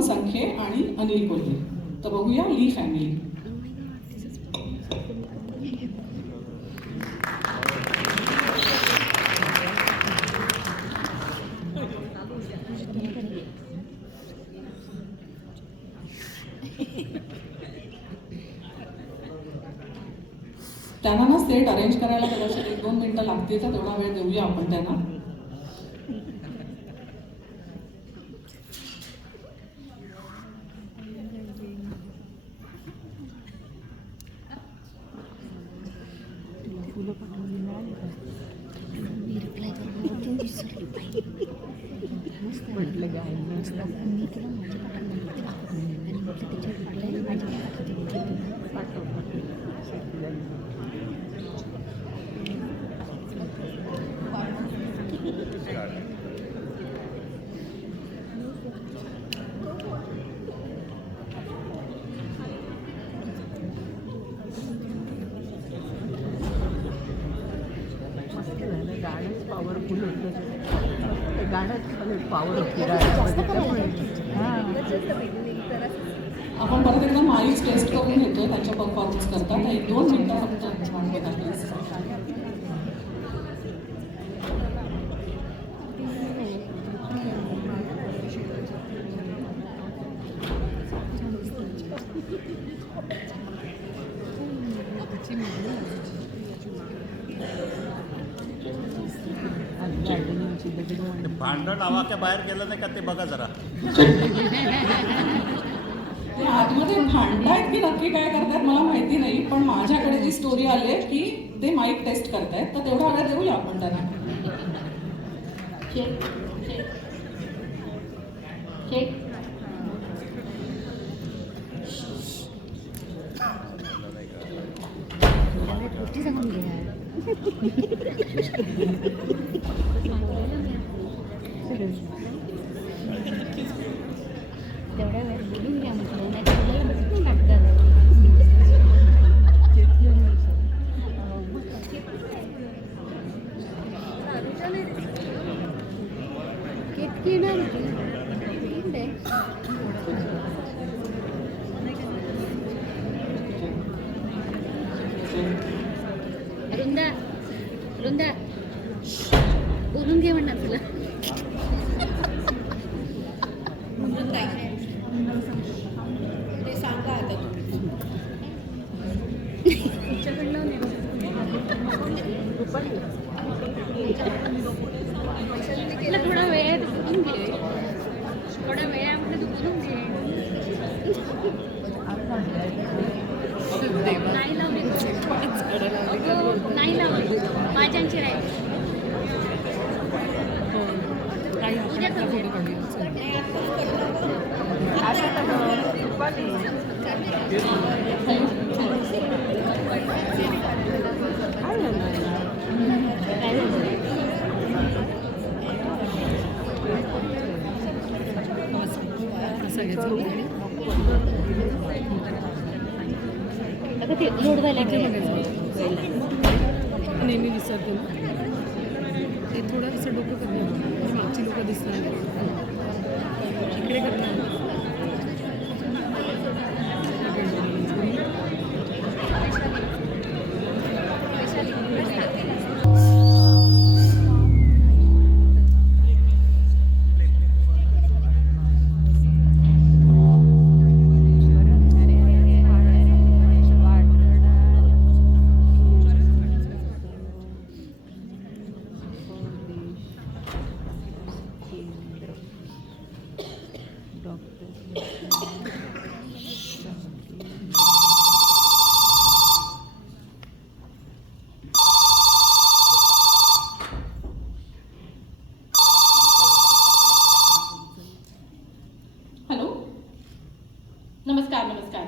रोहन संखे आणि अनिल कोल्हे. तर बघूया ली फॅमिली. त्यांना ना सेट अरेंज करायला कदाचित 1-2 मिनिटं लागतील, तर तेवढा वेळ देऊया आपण त्यांना. पॉवरफुल होतं ते गाणंच पॉवर होती. आपण परत एकदा माईक टेस्ट करून घेतोय त्यांच्या परफॉर्मन्स करता. 1-2 मिनिटं फक्त वाट बघा. भांडण आवाक्या बाहेर गेलं नाही का ते बघा जरा. ते आतमध्ये भांडतायत की नक्की काय करतायत मला माहिती नाही, पण माझ्याकडे जी स्टोरी आली आहे की ते माईक टेस्ट करतायत, तर तेवढा वेळ देऊया आपण त्यांना. तेवढ्या वेळ बोलून घ्या म्हटलं, नाही तर तुला वाटतं. कितकी ना रुंदा रुंदा बोलून घे म्हणणार तुला. ते सांगा आता तुला थोडा वेळ दुखून घे, थोडा वेळ आपलं दुखून घे. नाही लावली नाही लावली माझ्यांची राहील. ते लोड व्हायला नेहमी विसरते ना ते थोडं असं डोकं करणार मागची लोकं दिसणार इकडे करणार. नमस्कार नमस्कार.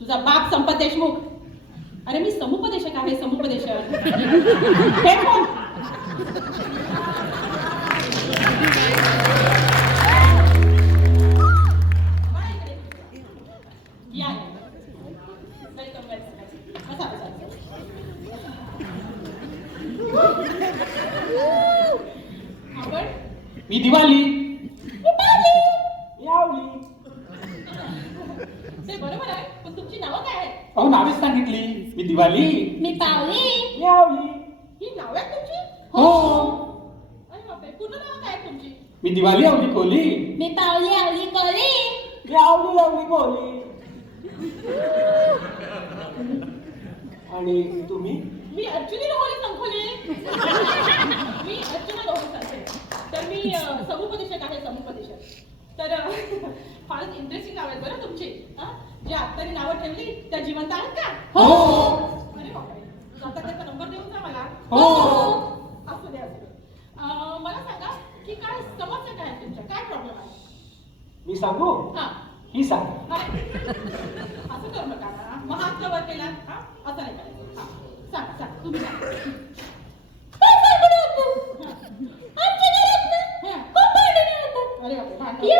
तुझा बाप संपत देशमुख. अरे मी समुपदेशक आहे, समुपदेशक. हे कोण? या वेलकम बसा बसा. आपण मी दिवाली. नावेच सांगितली. मी दिवाळी, मी पावली. मी आवली. ही नाव आहेत तुमची? हो. अरे बापरे, पूर्ण नाव काय आहे तुमची? मी दिवाळी आवली कोली. मी पावली आवली कोली. मी आवली लावली कोली. आणि तुम्ही? मी अर्जुनी रोहली संखोले. मी अर्जुना रोहली संखोले. तर मी समुपदेशक आहे, समुपदेशक. तर फारच इंटरेस्टिंग नाव आहेत बरं तुमची. जे आत्तानी नावं ठेवली त्या जिवंत आहेत का? हो. अरे बापरे, आता त्याचा नंबर देऊन जा मला. हो. असू दे, असू दे. मला सांगा की काय समस्या काय आहे तुमच्या, काय प्रॉब्लेम आहे? मी सांगू? हा. ही सांग. असं करू नका ना, मग हात वर केला. हा, असं नाही करायचं. हा, सांग सांग, तुम्ही सांग. अरे बापरे, भांडण.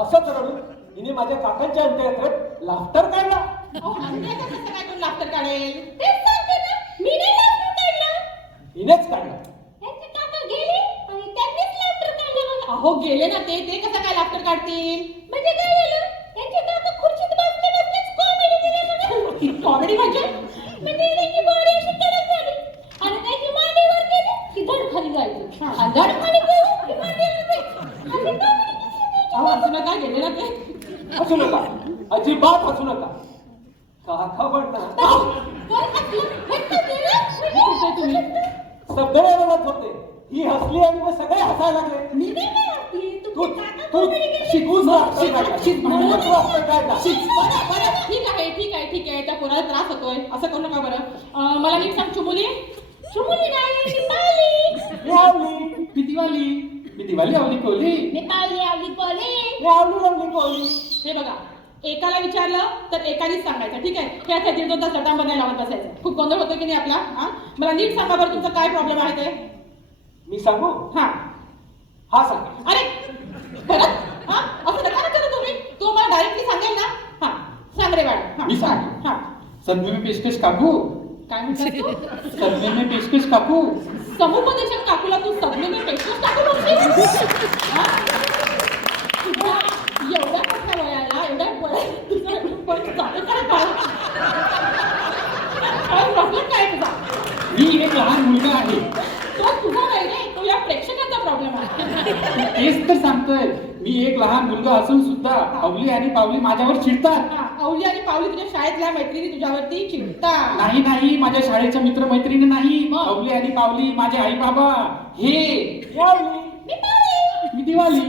असंच रडून हिने माझ्या काकांच्या अंत्ययात्रेत लाफ्टर काढला. अहो, अंत्याचा कसं काय कोण लाफ्टर काढेल? तेच सांगते ना, मी नाही लाफ्टर काढला. हिनेच काढला. त्यांचे काका गेले आणि त्यांनीच लाफ्टर काढलं. अहो, गेले ना ते कसं काय लाफ्टर काढतील? म्हणजे काय झालं? त्यांचे काका खुर्चीत बसलेच कॉमेडी केली. कॉमेडी म्हणजे त्यांची बॉडी अशी कडक झाली आणि त्याची मांडी वर गेली की धड खाली जायची. धड खाली गेली की मांडी वर जायची. अहो, हसू नका, गेले ना ते. हसू नका, अजिबात हसू नका. काका म्हणणार सगळे रडत होते. ही हसली आणि मग सगळे हसायला लागले. तू शिकूच म्हणून तू असं काय का? ठीक आहे त्या पोराला त्रास होतोय, असं करू नका बरं. मला नीट सांग, चुमुली नाही, मी पावली. मी आवली. मी दिवाळी. मी दिवाळी आवली कोली. मी पावली आवली कोली. मी आवली लावली कोली. हे बघा, एकाला विचारलं तर एकानेच सांगायचं, ठीक आहे? हे आता 1.5 तास लटांबर नाही लावत बसायचं. खूप गोंधळ होतो की नाही आपला. हा, मला नीट सांगा बरं, तुमचा काय प्रॉब्लेम आहे ते. मी सांगू? हा हा सांग. अरे खरंच? हा, असं नका ना करू तुम्ही. तो मला डायरेक्टली सांगेल ना. हा, सांग रे बाळा. मी सांग. हा, सदमे में पेशकश काकू. काय म्हणतात तू? सदमे में पेशकश काकू. समुपदेशक काकूला तू सगळे मी पेशकश काकू म्हणशील? हा? तुझ्या एवढ्या मोठ्या वयाला, एवढ्या वयाला तुझं पण जातं काय बाळा? काय प्रॉब्लेम काय तुझा? मी एक लहान मुलगा आहे. तो तुझा नाही रे, तो या प्रेक्षकांचा प्रॉब्लेम आहे. तेच तर सांगतोय. मी एक लहान मुलगा असून सुद्धा अवली आणि पावली माझ्यावर चिडतात. हा, अवली आणि पावली तुझ्या शाळेतल्या मैत्रिणी तुझ्यावरती चिडतात. नाही, माझ्या शाळेच्या मित्रमैत्रिणी नाही. मग? अवली आणि पावली माझे आई बाबा. हे आवली. मी पावली. मी दिवाळी.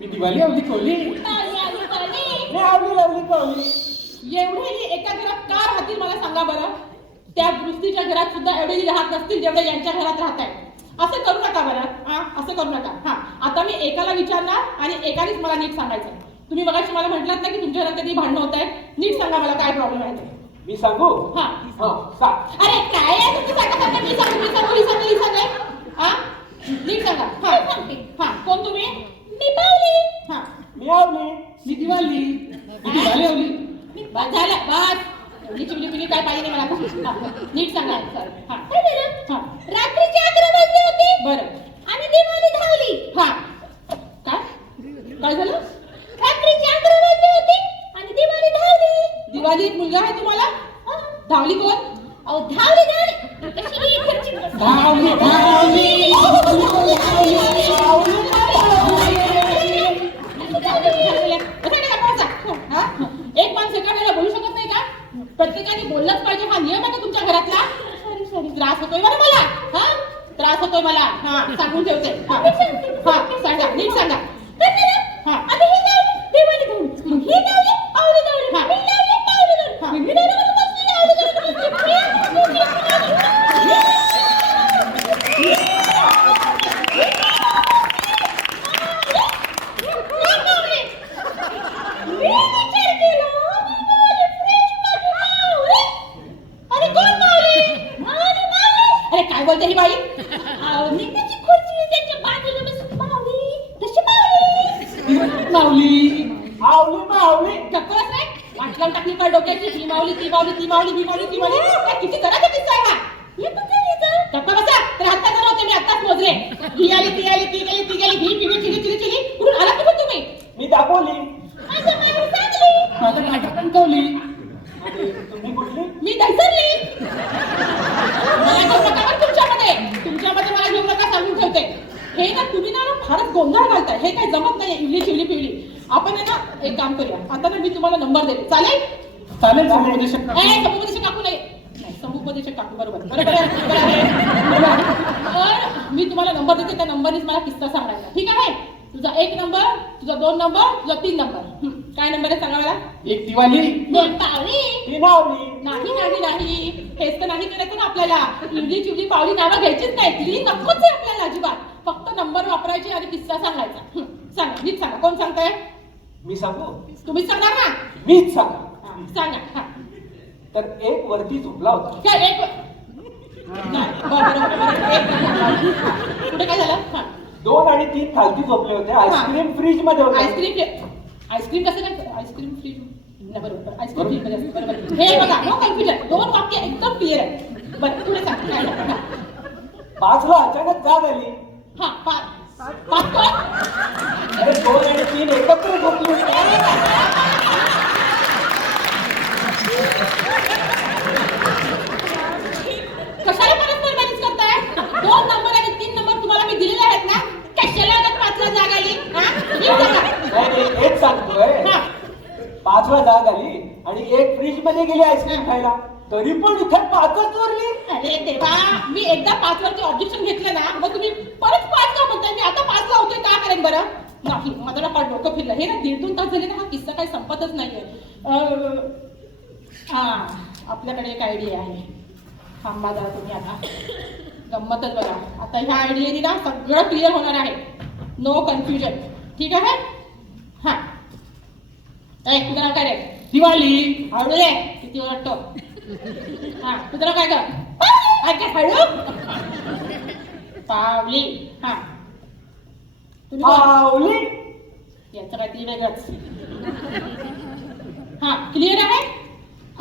मी दिवाळी आवली कोली. पावली आवली कोली. मी आवली लावली कोली. एवढेही एका घरात का राहतील मला सांगा बरं? त्या वृत्तीच्या घरात सुद्धा एवढेही राहत नसतील जेवढे यांच्या घरात राहत आहेत. असं करू नका बरं. हा, असं करू नका. हा, आता मी एकाला विचारणार आणि एकानेच मला नीट सांगायचं. तुम्ही मगाशी मला म्हटलात ना की तुमच्या घरात कधी भांडणं होत आहेत. नीट सांगा मला काय प्रॉब्लेम आहे ते. मी सांगू? हा, सांग. अरे काय आहे तुमचं सांगा. मी सांगते. हा, नीट सांगा. हा, हा, कोण तुम्ही? मी पावली. हा, मी आवली. मी दिवाळी. मी दिवाळी आवली. बस झालं, बस. एवढी चिमणी काय पाहिजे नाही मला. हा, नीट सांगा. हा, काय झालं? हा, रात्रीचे 11 वाजले होते. बरं, आणि दिवाळी धावली. हा, काय झालं? रात्रीचे 11 वाजले होते आणि दिवाळी धावली. दिवाळी एक मुलगा आहे तुम्हाला? धावली कोण? अहो, धावली कशी गेली घरची? धावली. एक माणूस एका वेळेला बोलू शकत नाही का? प्रत्येकाने बोललंच पाहिजे, हा नियम आहे का तुमच्या घरातला? सॉरी, त्रास होतोय बरं मला. हा, त्रास होतोय मला. हा, सांगून ठेवते. हा, सांगा, नीट सांगा. हा, आता ही लावली दिवाळी धावली, मग ही लावली पावली धावली, मी लावली पावली धावली, मी लावली कसली धावली. अरे काय बोलते ही बाई? मी त्याची खुर्ची त्यांच्या बाजूला बसून पावली तशी पावली. मावली. गप्पच रे, वाटलं टाकली का डोक्याची? ही मावली, ती मावली, ती मावली, ही मावली, ती मावली. काय किती जणांचा किस्सा आहे हा? गप्पा बसा. तर आत्ता नव्हते, मी आत्ताच मोजले. ही आली, ती आली, ती गेली, ती गेली, ही चिली चिली चिली चिली. कुठून गोंधळ घालताय, हे काही जमत नाहीये. इवली चिवली पिवली. आपण आहे ना एक काम करूया, आता ना मी तुम्हाला नंबर देते, चालेल? चालेल समुपदेशक समुपदेशक काकू नाही, समुपदेशक काकू, बरोबर बरोबर आहे, बरोबर आहे. तर मी तुम्हाला नंबर देते, त्या नंबरनीच मला किस्सा सांगायचा, ठीक आहे? तुझा 1 नंबर, तुझा 2 नंबर, तुझा 3 नंबर. काय नंबर आहे सांगा मला? एक दिवाळी, 2 पावली. ती नावली. नाही, हेच तर नाही करायचं ना आपल्याला. इवली चिवली पावली नावं घ्यायचीच नाही, ती नकोच आहे आपल्याला अजिबात. फक्त नंबर वापरायचे आणि किस्सा सांगायचा. सांगा, नीट सांगा, कोण सांगताय? मी सांगू? तुम्हीच सांगणार ना? मीच सांगा. सांगा. हा. तर एक वरती झोपला होता. काय एक नाही, बरोबर. कुठे काय झालं? हा. 2 आणि 3 खालती झोपले होते. आईस्क्रीम फ्रीज मध्ये होते. आईस्क्रीम कसं काय? आईस्क्रीम फ्रीज नाही, बरोबर. आईस्क्रीम फ्रीज मध्ये असतं, बरोबर. हे बघा, नो कन्फ्युजन. 2 वाक्य एकदम क्लिअर आहे. बरं, पुढे सांग काय झालं? हा. 5ला अचानक जाग आली. हा, 5 कोण? अरे 2 आणि 3 एकत्र झोपले होते. कशाला परस्पर मॅनेज करताय? 2 नंबर आणि 3 नंबर तुम्हाला मी दिलेले आहेत ना, कशाला उगाच 5ला जाग आली? हा? नीट सांगा. नाही, एक सांगतोय. हा. 5ला जाग आली आणि एक फ्रीज मध्ये गेली आईस्क्रीम खायला, तरी पण इथे 5च उरली. अरे देवा, मी एकदा 5 वरती ऑब्जेक्शन घेतलं ना, मग तुम्ही परत 5 का म्हणताय? मी आता 5ला होतोय, काय करेन बरं? नाही, माझं ना फार डोकं फिरलं. हे ना 1.5-2 तास झाले ना, हा किस्सा काही संपतच नाहीये. हा, आपल्याकडे एक आयडिया आहे. थांबा जरा तुम्ही आता, गंमतच बघा. आता ह्या आयडियाने ना सगळं क्लिअर होणार आहे. नो कन्फ्युजन, ठीक आहे? हा, तुझं नाव काय रे? दिवाळी. हळू रे, किती वाटतो? हा, तुझं नाव काय कर? काय हळू? पावली. हा, तुम्ही कोण? पावली. याचं काहीतरी वेगळंच. हा, क्लिअर आहे?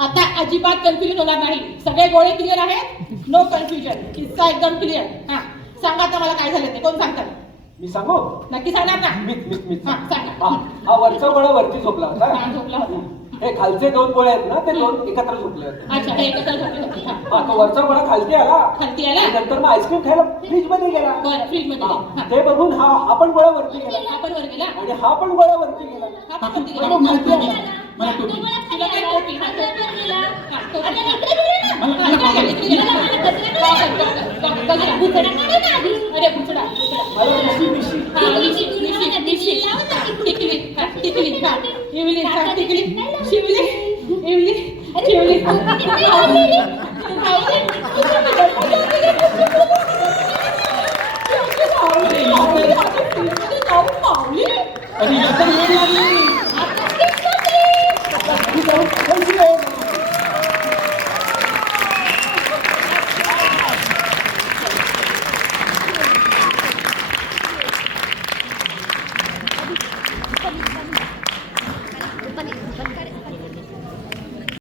आता अजिबात कन्फ्युजन होणार नाही. सगळे गोळे क्लिअर आहेत. No confusion. किस्सा एकदम क्लिअर. हा, सांगा आता मला काय झालं ते. कोण सांगतात? मी सांगू? नक्की सांगणार ना? मीच. हा, सांगा. हा वरचा गोळा वरती झोपला होता. हा, झोपला होता. हे खालचे 2 गोळे आहेत ना, ते 2 एकत्र झोपले होते. अच्छा, हे एकत्र झोपले होते. हा. हा, तो वरचा गोळा खालती आला. खालती आला? आणि नंतर मग आईस्क्रीम खायला फ्रीज मध्ये गेला. बरं, फ्रीज मध्ये. हा, हा. ते बघून हा पण गोळा वरती गेला आपण वर गेला. आणि हा पण गोळा वरती गेला. हा पण वरती गेला. मला टोपी. तुला काय टोपी? हा, टोपी. हा, टोपी. मला अरे भुसडा. मला मिशी. हा, मिशी. टिकली. हा, टिकली. हा, इवली. हा, टिकली. शिवली. इवली. शिवली. अरे, आता वेळ आली.